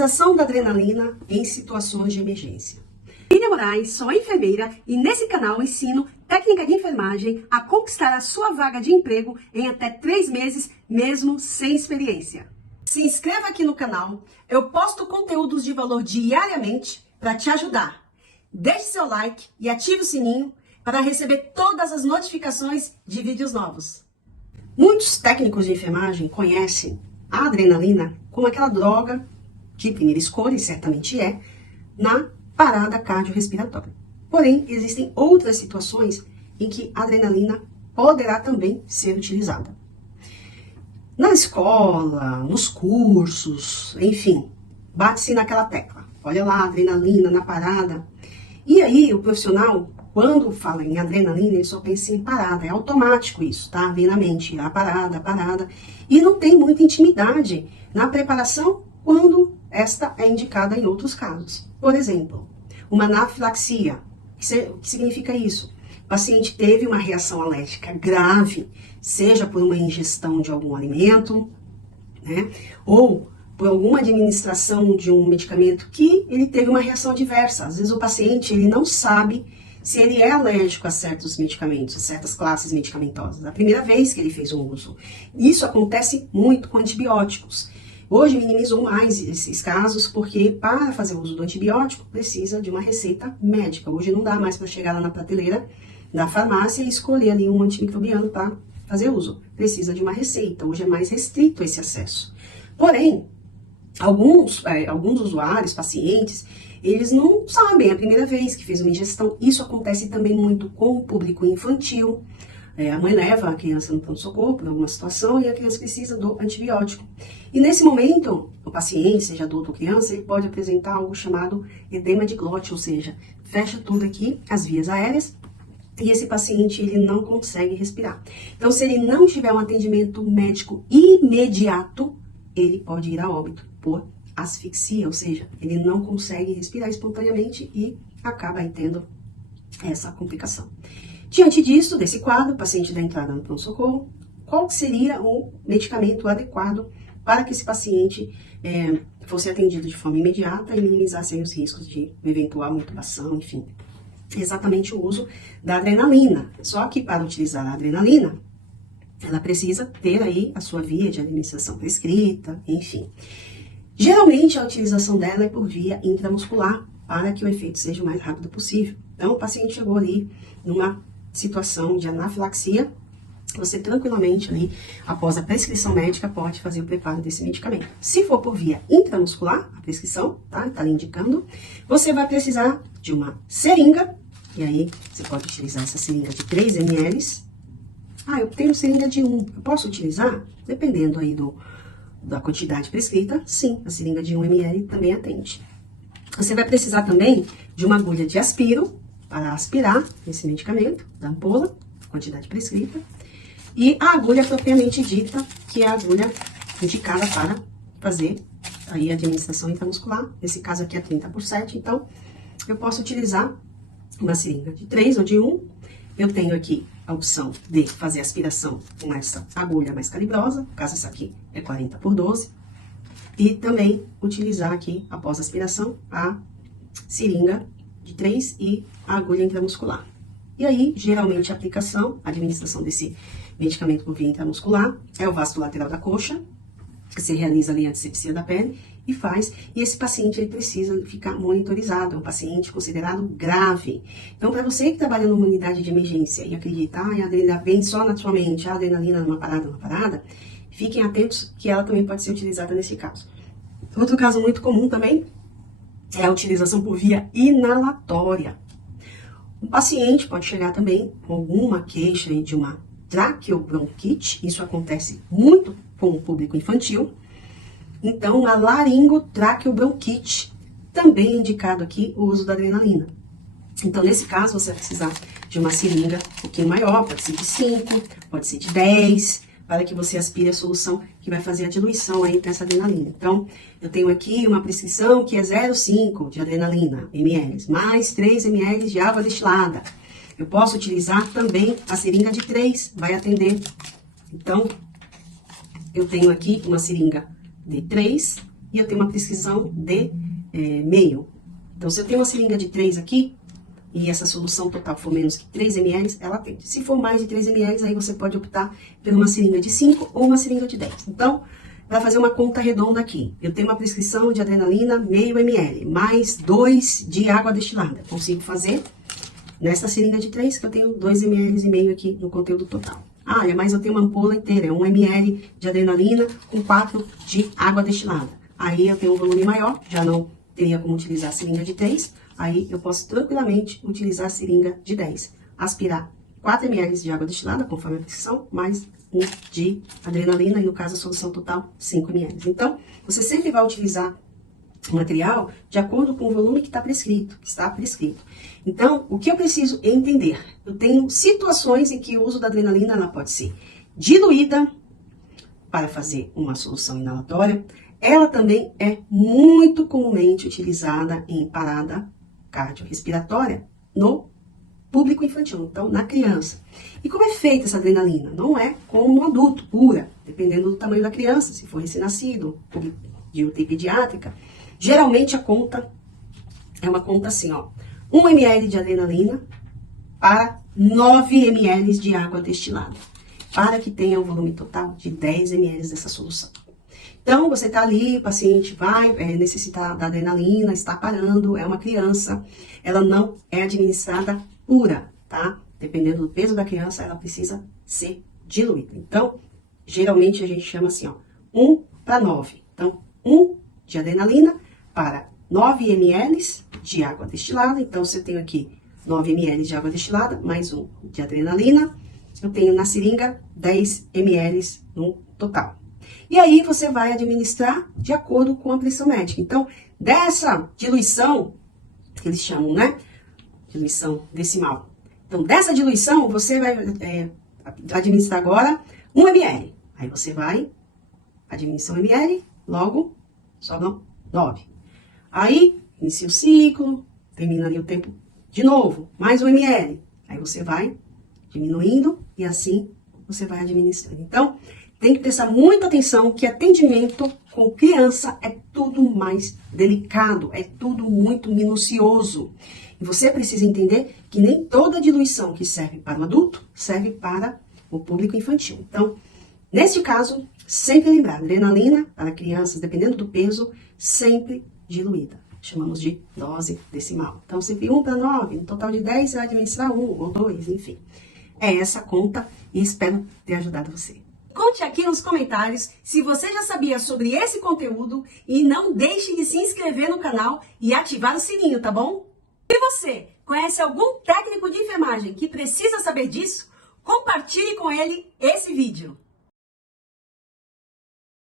Utilização da adrenalina em situações de emergência. Lídia Moraes, sou enfermeira e nesse canal ensino técnica de enfermagem a conquistar a sua vaga de emprego em até 3 meses, mesmo sem experiência. Se inscreva aqui no canal, eu posto conteúdos de valor diariamente para te ajudar. Deixe seu like e ative o sininho para receber todas as notificações de vídeos novos. Muitos técnicos de enfermagem conhecem a adrenalina como aquela droga de primeira escolha, e certamente é, na parada cardiorrespiratória. Porém, existem outras situações em que a adrenalina poderá também ser utilizada. Na escola, nos cursos, enfim, bate-se naquela tecla. Olha lá, adrenalina na parada. E aí, o profissional, quando fala em adrenalina, ele só pensa em parada. É automático isso, tá? Vem na mente, a parada. E não tem muita intimidade na preparação quando esta é indicada em outros casos. Por exemplo, uma anafilaxia. O que significa isso? O paciente teve uma reação alérgica grave, seja por uma ingestão de algum alimento, né? Ou por alguma administração de um medicamento que ele teve uma reação adversa. Às vezes o paciente ele não sabe se ele é alérgico a certos medicamentos, a certas classes medicamentosas. A primeira vez que ele fez um uso. Isso acontece muito com antibióticos. Hoje minimizou mais esses casos porque para fazer uso do antibiótico precisa de uma receita médica. Hoje não dá mais para chegar lá na prateleira da farmácia e escolher ali um antimicrobiano para fazer uso. Precisa de uma receita. Hoje é mais restrito esse acesso. Porém, alguns usuários, pacientes, eles não sabem, é a primeira vez que fez uma ingestão. Isso acontece também muito com o público infantil. A mãe leva a criança no pronto-socorro por alguma situação e a criança precisa do antibiótico. E nesse momento, o paciente, seja adulto ou criança, ele pode apresentar algo chamado edema de glote, ou seja, fecha tudo aqui, as vias aéreas, e esse paciente ele não consegue respirar. Então, se ele não tiver um atendimento médico imediato, ele pode ir a óbito por asfixia, ou seja, ele não consegue respirar espontaneamente e acaba aí tendo essa complicação. Diante disso, desse quadro, o paciente da entrada no pronto-socorro, qual seria o medicamento adequado para que esse paciente fosse atendido de forma imediata e minimizasse os riscos de eventual intubação, enfim. Exatamente o uso da adrenalina. Só que para utilizar a adrenalina, ela precisa ter aí a sua via de administração prescrita, enfim. Geralmente, a utilização dela é por via intramuscular, para que o efeito seja o mais rápido possível. Então, o paciente chegou ali numa situação de anafilaxia, você tranquilamente ali, após a prescrição médica, pode fazer o preparo desse medicamento. Se for por via intramuscular, a prescrição, tá ali indicando, você vai precisar de uma seringa, e aí você pode utilizar essa seringa de 3 ml. Eu tenho seringa de 1, eu posso utilizar? Dependendo aí da quantidade prescrita, sim, a seringa de 1 ml também atende. Você vai precisar também de uma agulha de aspiro, para aspirar esse medicamento da ampola, quantidade prescrita, e a agulha propriamente dita, que é a agulha indicada para fazer aí a administração intramuscular. Nesse caso aqui é 30/7, então eu posso utilizar uma seringa de 3 ou de 1. Eu tenho aqui a opção de fazer aspiração com essa agulha mais calibrosa, no caso essa aqui é 40/12, e também utilizar aqui, após a aspiração, a seringa de 3 e a agulha intramuscular. E aí, geralmente, a aplicação, a administração desse medicamento por via intramuscular é o vasto lateral da coxa, que se realiza ali a antisepsia da pele e faz. E esse paciente, ele precisa ficar monitorizado, é um paciente considerado grave. Então, para você que trabalha numa unidade de emergência e acredita, a adrenalina vem só na sua mente, a adrenalina numa parada, fiquem atentos que ela também pode ser utilizada nesse caso. Outro caso muito comum também é a utilização por via inalatória. O paciente pode chegar também com alguma queixa de uma traqueobronquite, isso acontece muito com o público infantil. Então, a laringotraqueobronquite, também é indicado aqui o uso da adrenalina. Então, nesse caso, você vai precisar de uma seringa um pouquinho maior, pode ser de 5, pode ser de 10, para que você aspire a solução que vai fazer a diluição aí dessa adrenalina. Então, eu tenho aqui uma prescrição que é 0,5 de adrenalina, ml, mais 3 ml de água destilada. Eu posso utilizar também a seringa de 3, vai atender. Então, eu tenho aqui uma seringa de 3 e eu tenho uma prescrição de meio. Então, se eu tenho uma seringa de 3 aqui, e essa solução total for menos que 3 ml, ela atende. Se for mais de 3 ml, aí você pode optar por uma seringa de 5 ou uma seringa de 10. Então, vai fazer uma conta redonda aqui. Eu tenho uma prescrição de adrenalina meio ml, mais 2 de água destilada. Consigo fazer nessa seringa de 3, que eu tenho 2 ml e meio aqui no conteúdo total. Ah, mas eu tenho uma ampola inteira, 1 ml de adrenalina com 4 de água destilada. Aí eu tenho um volume maior, já não teria como utilizar a seringa de 3, aí eu posso tranquilamente utilizar a seringa de 10. Aspirar 4 ml de água destilada, conforme a prescrição, mais 1 de adrenalina, e no caso a solução total, 5 ml. Então, você sempre vai utilizar o material de acordo com o volume que está prescrito, Então, o que eu preciso entender? Eu tenho situações em que o uso da adrenalina ela pode ser diluída para fazer uma solução inalatória. Ela também é muito comumente utilizada em parada cardiorrespiratória no público infantil, então na criança. E como é feita essa adrenalina? Não é como no adulto, pura, dependendo do tamanho da criança, se for recém-nascido, de UTI pediátrica. Geralmente a conta é uma conta assim, ó, 1 ml de adrenalina para 9 ml de água destilada, para que tenha um volume total de 10 ml dessa solução. Então, você tá ali, o paciente vai necessitar da adrenalina, está parando, é uma criança, ela não é administrada pura, tá? Dependendo do peso da criança, ela precisa ser diluída. Então, geralmente a gente chama assim, ó, 1 para 9. Então, 1 de adrenalina para 9 ml de água destilada. Então, se eu tenho aqui 9 ml de água destilada, mais 1 de adrenalina, eu tenho na seringa 10 ml no total. E aí, você vai administrar de acordo com a pressão médica. Então, dessa diluição, que eles chamam, né? Diluição decimal. Então, dessa diluição, você vai administrar agora 1 ml. Aí, você vai administrar 1 ml, logo, sobram 9. Aí, inicia o ciclo, termina ali o tempo de novo, mais 1 ml. Aí, você vai diminuindo e assim você vai administrando. Então, tem que prestar muita atenção que atendimento com criança é tudo mais delicado, é tudo muito minucioso. E você precisa entender que nem toda diluição que serve para o adulto serve para o público infantil. Então, neste caso, sempre lembrar, adrenalina para crianças, dependendo do peso, sempre diluída. Chamamos de dose decimal. Então, sempre 1 para 9, no total de 10, você vai administrar 1 ou 2, enfim. É essa a conta e espero ter ajudado você. Conte aqui nos comentários se você já sabia sobre esse conteúdo e não deixe de se inscrever no canal e ativar o sininho, tá bom? Se você conhece algum técnico de enfermagem que precisa saber disso, compartilhe com ele esse vídeo.